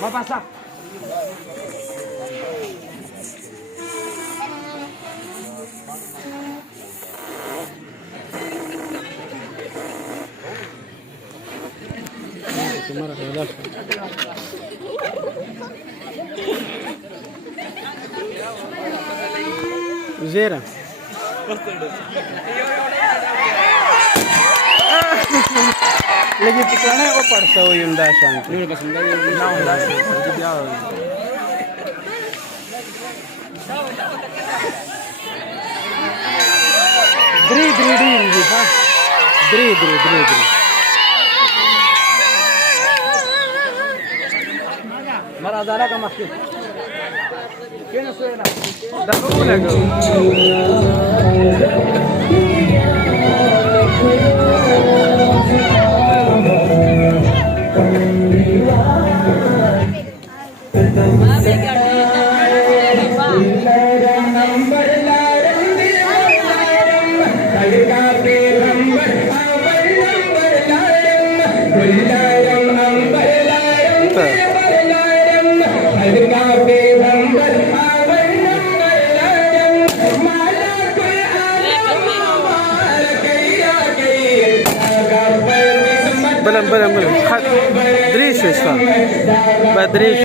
Mabasak. مرة هذاك زيرة lagi tikana o padsa o yunda shanti ni kasunda na onda se dia dri ha dri mara dara ka maske kena suena da bula go بلم دريش بدريش